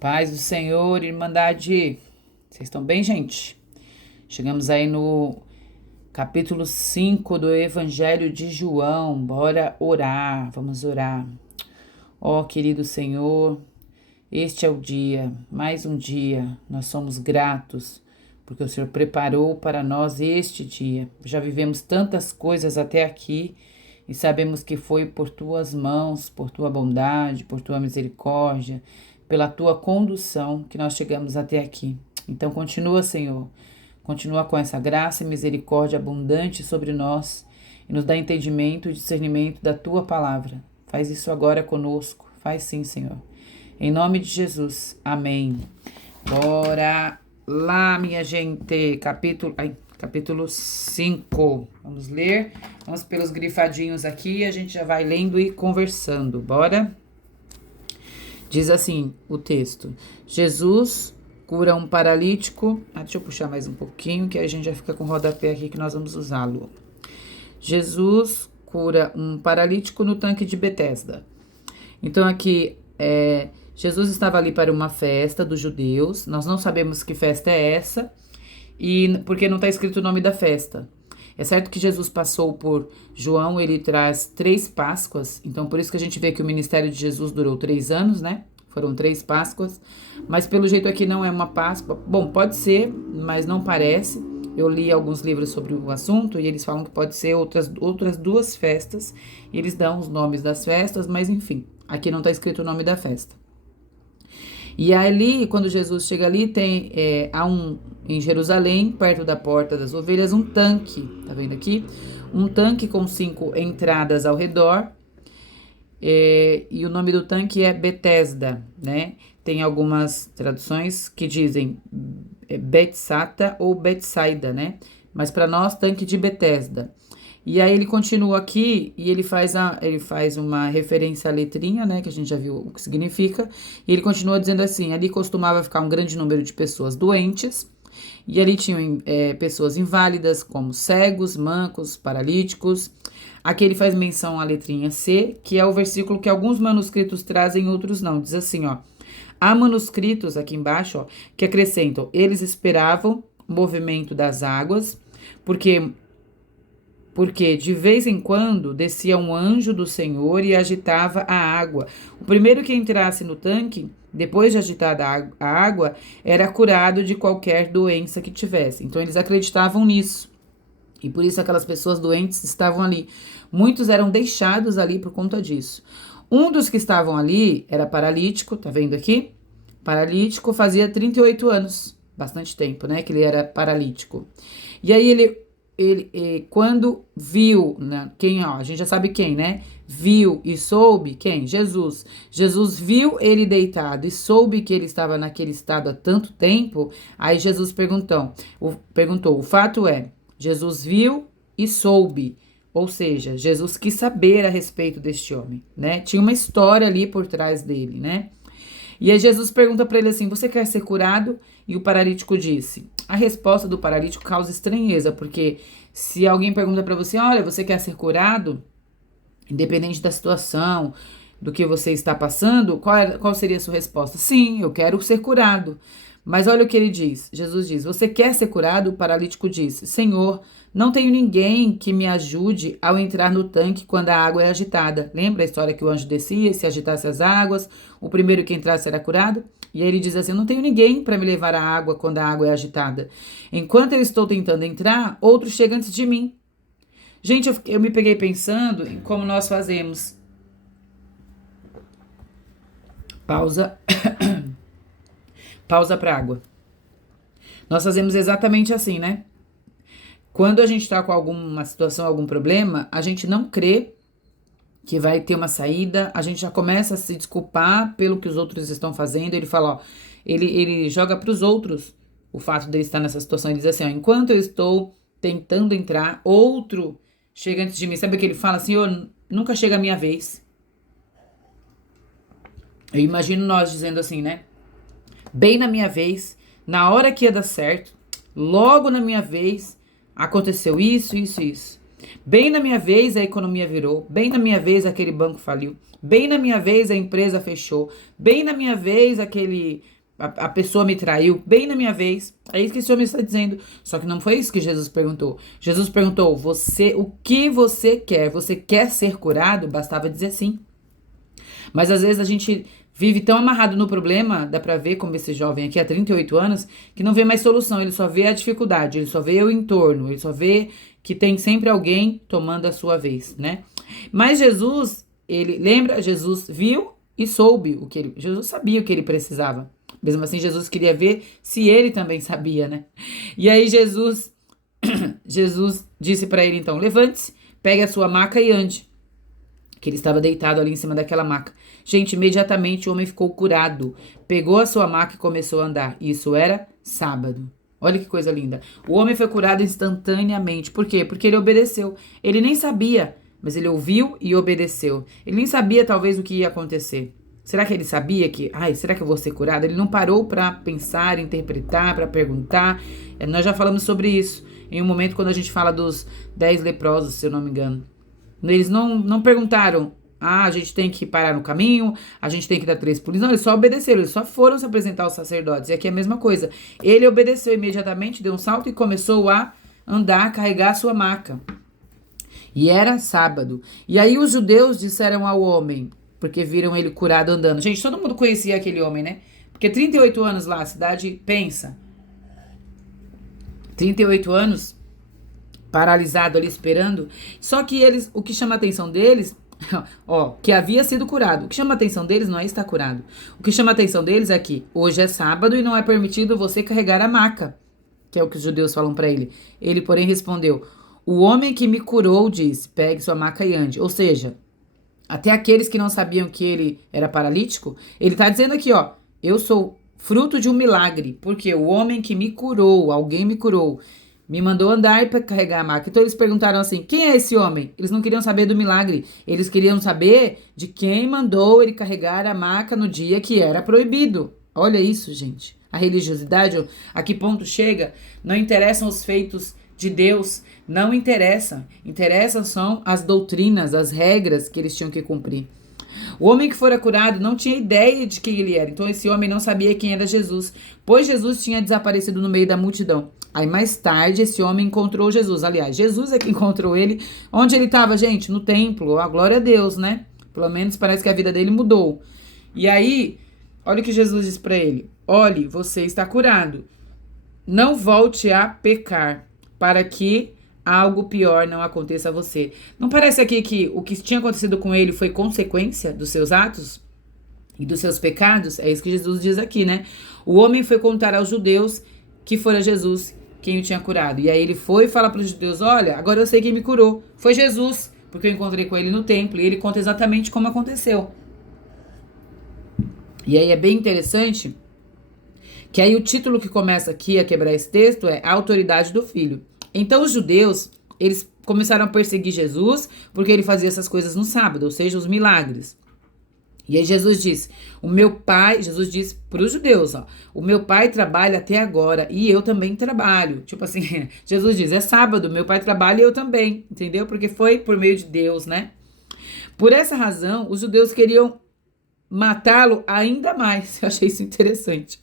Paz do Senhor, Irmandade. Vocês estão bem, gente? Chegamos aí no capítulo 5 do Evangelho de João. Bora orar, vamos orar. Ó, querido Senhor, este é o dia, mais um dia. Nós somos gratos porque o Senhor preparou para nós este dia. Já vivemos tantas coisas até aqui e sabemos que foi por tuas mãos, por tua bondade, por tua misericórdia, pela tua condução que nós chegamos até aqui. Então, continua, Senhor, continua com essa graça e misericórdia abundante sobre nós e nos dá entendimento e discernimento da tua palavra. Faz isso agora conosco. Faz sim, Senhor. Em nome de Jesus. Amém. Bora lá, minha gente. Capítulo 5. Vamos ler. Vamos pelos grifadinhos aqui. A gente já vai lendo e conversando. Bora? Diz assim o texto: Jesus cura um paralítico. Deixa eu puxar mais um pouquinho, que aí a gente já fica com o rodapé aqui que nós vamos usá-lo. Jesus cura um paralítico no tanque de Betesda. Então aqui, Jesus estava ali para uma festa dos judeus. Nós não sabemos que festa é essa, e porque não está escrito o nome da festa. É certo que Jesus passou por João, ele traz 3 Páscoas, então por isso que a gente vê que o ministério de Jesus durou 3 anos, né? Foram 3 Páscoas, mas pelo jeito aqui não é uma Páscoa. Bom, pode ser, mas não parece. Eu li alguns livros sobre o assunto e eles falam que pode ser outras 2 festas. E eles dão os nomes das festas, mas enfim, aqui não está escrito o nome da festa. E ali, quando Jesus chega ali, em Jerusalém, perto da porta das ovelhas, um tanque, tá vendo aqui? Um tanque com 5 entradas ao redor, e o nome do tanque é Betesda, né? Tem algumas traduções que dizem Betsata ou Betsaida, né? Mas para nós, tanque de Betesda. E aí ele continua aqui e ele faz uma referência à letrinha, né, que a gente já viu o que significa. E ele continua dizendo assim: ali costumava ficar um grande número de pessoas doentes, e ali tinham pessoas inválidas, como cegos, mancos, paralíticos. Aqui ele faz menção à letrinha C, que é o versículo que alguns manuscritos trazem, outros não. Diz assim, ó: há manuscritos aqui embaixo, ó, que acrescentam: eles esperavam o movimento das águas, porque de vez em quando descia um anjo do Senhor e agitava a água. O primeiro que entrasse no tanque, depois de agitada a água, era curado de qualquer doença que tivesse. Então eles acreditavam nisso. E por isso aquelas pessoas doentes estavam ali. Muitos eram deixados ali por conta disso. Um dos que estavam ali era paralítico, tá vendo aqui? Paralítico, fazia 38 anos. Bastante tempo, né, que ele era paralítico. E aí ele quando viu, né, a gente já sabe quem, né? Viu e soube quem? Jesus. Jesus viu ele deitado e soube que ele estava naquele estado há tanto tempo. Aí Jesus perguntou. O fato é, Jesus viu e soube. Ou seja, Jesus quis saber a respeito deste homem, né? Tinha uma história ali por trás dele, né? E aí Jesus pergunta para ele assim: você quer ser curado? E o paralítico disse. A resposta do paralítico causa estranheza, porque se alguém pergunta para você: olha, você quer ser curado? Independente da situação, do que você está passando, qual seria a sua resposta? Sim, eu quero ser curado. Mas olha o que ele diz. Jesus diz: você quer ser curado? O paralítico diz: Senhor, não tenho ninguém que me ajude ao entrar no tanque quando a água é agitada. Lembra a história que o anjo descia e se agitasse as águas? O primeiro que entrasse era curado? E aí ele diz assim: não tenho ninguém para me levar a água quando a água é agitada. Enquanto eu estou tentando entrar, outro chega antes de mim. Gente, eu me peguei pensando em como nós fazemos. Pausa. Pausa para água. Nós fazemos exatamente assim, né? Quando a gente está com alguma situação, algum problema, a gente não crê que vai ter uma saída, a gente já começa a se desculpar pelo que os outros estão fazendo. Ele fala, ó, ele joga para os outros o fato de ele estar nessa situação. Ele diz assim, ó: enquanto eu estou tentando entrar, outro chega antes de mim. Sabe o que ele fala assim? Nunca chega a minha vez. Eu imagino nós dizendo assim, né? Bem na minha vez, na hora que ia dar certo, logo na minha vez, aconteceu isso, isso, isso. Bem na minha vez a economia virou, bem na minha vez aquele banco faliu, bem na minha vez a empresa fechou, bem na minha vez a pessoa me traiu, bem na minha vez. É isso que esse homem está dizendo. Só que não foi isso que Jesus perguntou. Jesus perguntou: o que você quer? Você quer ser curado? Bastava dizer sim. Mas às vezes a gente vive tão amarrado no problema, dá pra ver como esse jovem aqui há 38 anos, que não vê mais solução, ele só vê a dificuldade, ele só vê o entorno, ele só vê que tem sempre alguém tomando a sua vez, né? Mas Jesus, Jesus viu e soube Jesus sabia o que ele precisava. Mesmo assim, Jesus queria ver se ele também sabia, né? E aí Jesus disse pra ele então: levante-se, pegue a sua maca e ande. Que ele estava deitado ali em cima daquela maca. Gente, imediatamente o homem ficou curado. Pegou a sua maca e começou a andar. Isso era sábado. Olha que coisa linda. O homem foi curado instantaneamente. Por quê? Porque ele obedeceu. Ele nem sabia, mas ele ouviu e obedeceu. Ele nem sabia talvez o que ia acontecer. Será que ele sabia será que eu vou ser curado? Ele não parou para pensar, interpretar, para perguntar. Nós já falamos sobre isso em um momento quando a gente fala dos 10 leprosos, se eu não me engano. Eles não perguntaram: a gente tem que parar no caminho, a gente tem que dar 3 pulos. Não, eles só obedeceram, eles só foram se apresentar aos sacerdotes. E aqui é a mesma coisa. Ele obedeceu imediatamente, deu um salto e começou a andar, a carregar a sua maca. E era sábado. E aí os judeus disseram ao homem, porque viram ele curado andando. Gente, todo mundo conhecia aquele homem, né? Porque 38 anos lá, a cidade, pensa. 38 anos, paralisado ali esperando. Só que o que chama a atenção deles, que havia sido curado. O que chama a atenção deles não é estar curado. O que chama a atenção deles é que hoje é sábado e não é permitido você carregar a maca, que é o que os judeus falam para ele. Ele, porém, respondeu: o homem que me curou disse: pegue sua maca e ande. Ou seja, até aqueles que não sabiam que ele era paralítico, ele tá dizendo aqui, eu sou fruto de um milagre, porque o homem que me curou, alguém me curou, me mandou andar para carregar a maca. Então eles perguntaram assim: quem é esse homem? Eles não queriam saber do milagre. Eles queriam saber de quem mandou ele carregar a maca no dia que era proibido. Olha isso, gente. A religiosidade, a que ponto chega? Não interessam os feitos de Deus. Não interessa. Interessam são as doutrinas, as regras que eles tinham que cumprir. O homem que fora curado não tinha ideia de quem ele era. Então esse homem não sabia quem era Jesus, pois Jesus tinha desaparecido no meio da multidão. Aí mais tarde esse homem encontrou Jesus. Aliás, Jesus é que encontrou ele. Onde ele estava, gente? No templo. A glória a Deus, né? Pelo menos parece que a vida dele mudou. E aí, olha o que Jesus disse para ele: olhe, você está curado. Não volte a pecar, para que algo pior não aconteça a você. Não parece aqui que o que tinha acontecido com ele foi consequência dos seus atos e dos seus pecados? É isso que Jesus diz aqui, né? O homem foi contar aos judeus que fora Jesus quem o tinha curado. E aí ele foi falar para os judeus: olha, agora eu sei quem me curou. Foi Jesus, porque eu encontrei com ele no templo. E ele conta exatamente como aconteceu. E aí é bem interessante que aí o título que começa aqui a quebrar esse texto é a autoridade do Filho. Então os judeus, eles começaram a perseguir Jesus porque ele fazia essas coisas no sábado, ou seja, os milagres. E aí Jesus disse para os judeus, o meu pai trabalha até agora e eu também trabalho. Tipo assim, Jesus diz: é sábado, meu pai trabalha e eu também, entendeu? Porque foi por meio de Deus, né? Por essa razão, os judeus queriam matá-lo ainda mais. Eu achei isso interessante.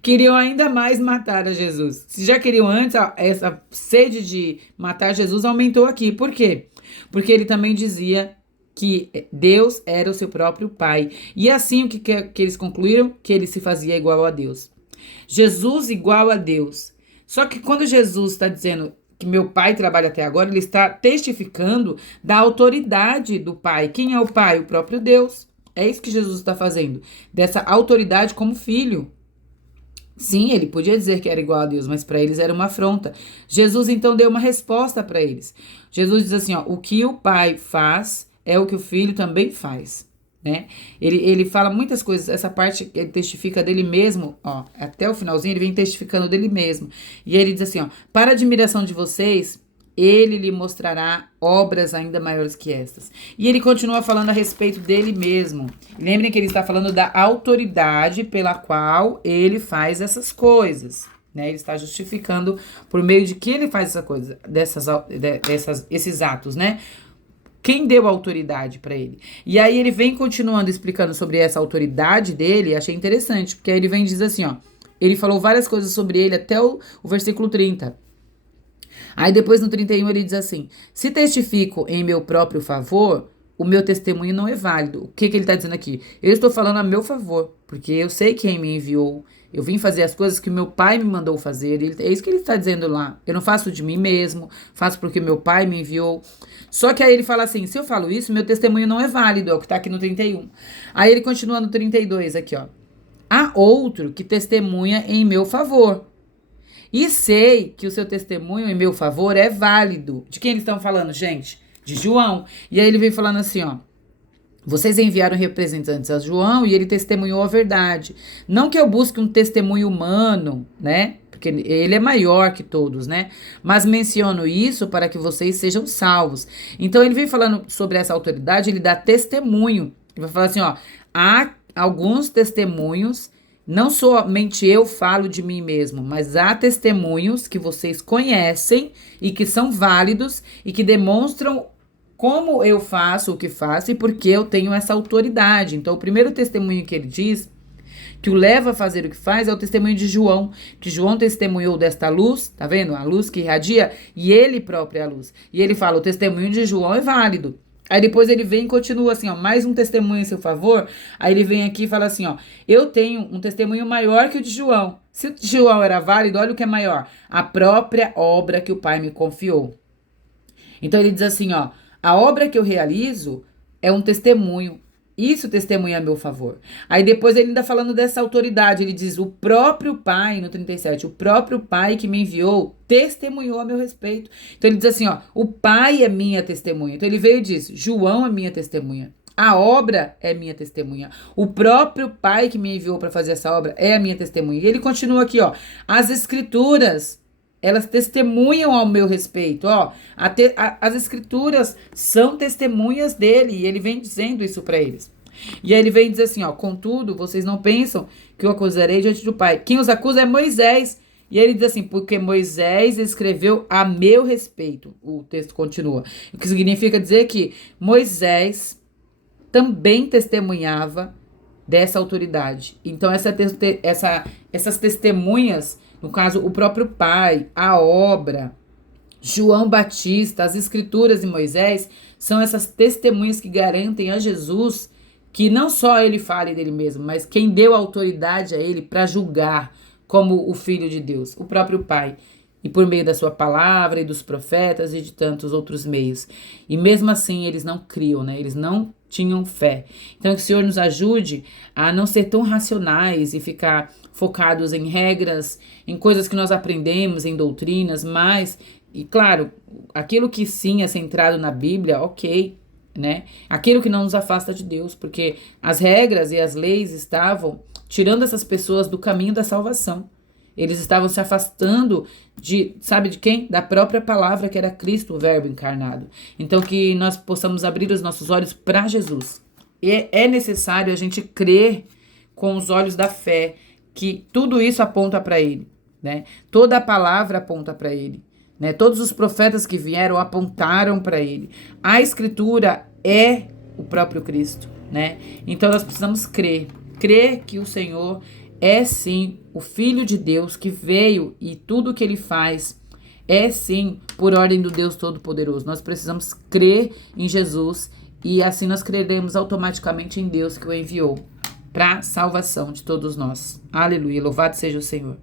Queriam ainda mais matar a Jesus. Se já queriam antes, essa sede de matar Jesus aumentou aqui. Por quê? Porque ele também dizia que Deus era o seu próprio Pai. E assim o que eles concluíram? Que ele se fazia igual a Deus. Jesus igual a Deus. Só que quando Jesus está dizendo que meu Pai trabalha até agora, ele está testificando da autoridade do Pai. Quem é o Pai? O próprio Deus. É isso que Jesus está fazendo. Dessa autoridade como filho. Sim, ele podia dizer que era igual a Deus, mas para eles era uma afronta. Jesus então deu uma resposta para eles. Jesus diz assim, o que o Pai faz é o que o Filho também faz, né? Ele fala muitas coisas, essa parte ele testifica dele mesmo, até o finalzinho ele vem testificando dele mesmo. E ele diz assim, para a admiração de vocês, ele lhe mostrará obras ainda maiores que estas. E ele continua falando a respeito dele mesmo. Lembrem que ele está falando da autoridade pela qual ele faz essas coisas, né? Ele está justificando por meio de que ele faz essa coisa, esses atos, né? Quem deu autoridade para ele? E aí ele vem continuando explicando sobre essa autoridade dele, achei interessante, porque aí ele vem e diz assim, ó, ele falou várias coisas sobre ele até o versículo 30. Aí depois no 31 ele diz assim, se testifico em meu próprio favor, o meu testemunho não é válido. O que ele está dizendo aqui? Eu estou falando a meu favor, porque eu sei quem me enviou. Eu vim fazer as coisas que meu pai me mandou fazer. É isso que ele está dizendo lá. Eu não faço de mim mesmo, faço porque meu pai me enviou. Só que aí ele fala assim, se eu falo isso, meu testemunho não é válido. É o que está aqui no 31. Aí ele continua no 32 aqui, ó. Há outro que testemunha em meu favor. E sei que o seu testemunho em meu favor é válido. De quem eles estão falando, gente? De João. E aí ele vem falando assim, ó. Vocês enviaram representantes a João e ele testemunhou a verdade. Não que eu busque um testemunho humano, né? Porque ele é maior que todos, né? Mas menciono isso para que vocês sejam salvos. Então ele vem falando sobre essa autoridade, ele dá testemunho. Ele vai falar assim, ó. Há alguns testemunhos, não somente eu falo de mim mesmo, mas há testemunhos que vocês conhecem e que são válidos e que demonstram como eu faço o que faço e porque eu tenho essa autoridade. Então, o primeiro testemunho que ele diz, que o leva a fazer o que faz, é o testemunho de João, que João testemunhou desta luz, tá vendo? A luz que irradia, e ele próprio é a luz. E ele fala, o testemunho de João é válido. Aí depois ele vem e continua assim, ó, mais um testemunho em seu favor. Aí ele vem aqui e fala assim, ó, eu tenho um testemunho maior que o de João. Se o de João era válido, olha o que é maior, a própria obra que o Pai me confiou. Então ele diz assim, ó, a obra que eu realizo é um testemunho. Isso testemunha a meu favor. Aí depois ele ainda falando dessa autoridade, ele diz, o próprio Pai, no 37, o próprio Pai que me enviou testemunhou a meu respeito. Então ele diz assim, ó, o Pai é minha testemunha. Então ele veio e diz, João é minha testemunha. A obra é minha testemunha. O próprio Pai que me enviou para fazer essa obra é a minha testemunha. E ele continua aqui, ó, as escrituras, elas testemunham ao meu respeito, ó. As escrituras são testemunhas dele, e ele vem dizendo isso para eles. E aí ele vem dizer assim, ó, contudo, vocês não pensam que eu acusarei diante do Pai. Quem os acusa é Moisés. E ele diz assim, porque Moisés escreveu a meu respeito. O texto continua. O que significa dizer que Moisés também testemunhava dessa autoridade. Então, essas testemunhas, no caso, o próprio Pai, a obra, João Batista, as Escrituras e Moisés, são essas testemunhas que garantem a Jesus que não só ele fale dele mesmo, mas quem deu autoridade a ele para julgar como o Filho de Deus, o próprio Pai. E por meio da sua palavra e dos profetas e de tantos outros meios. E mesmo assim eles não criam, né? Eles não tinham fé. Então que o Senhor nos ajude a não ser tão racionais e ficar focados em regras, em coisas que nós aprendemos, em doutrinas, mas, e claro, aquilo que sim é centrado na Bíblia, ok, né? Aquilo que não nos afasta de Deus, porque as regras e as leis estavam tirando essas pessoas do caminho da salvação. Eles estavam se afastando sabe de quem? Da própria palavra que era Cristo, o Verbo encarnado. Então que nós possamos abrir os nossos olhos para Jesus. E é necessário a gente crer com os olhos da fé que tudo isso aponta para Ele, né? Toda a palavra aponta para Ele, né? Todos os profetas que vieram apontaram para Ele. A Escritura é o próprio Cristo, né? Então nós precisamos crer que o Senhor é sim o Filho de Deus que veio e tudo que ele faz é sim por ordem do Deus Todo-Poderoso. Nós precisamos crer em Jesus e assim nós creremos automaticamente em Deus que o enviou para salvação de todos nós. Aleluia, louvado seja o Senhor.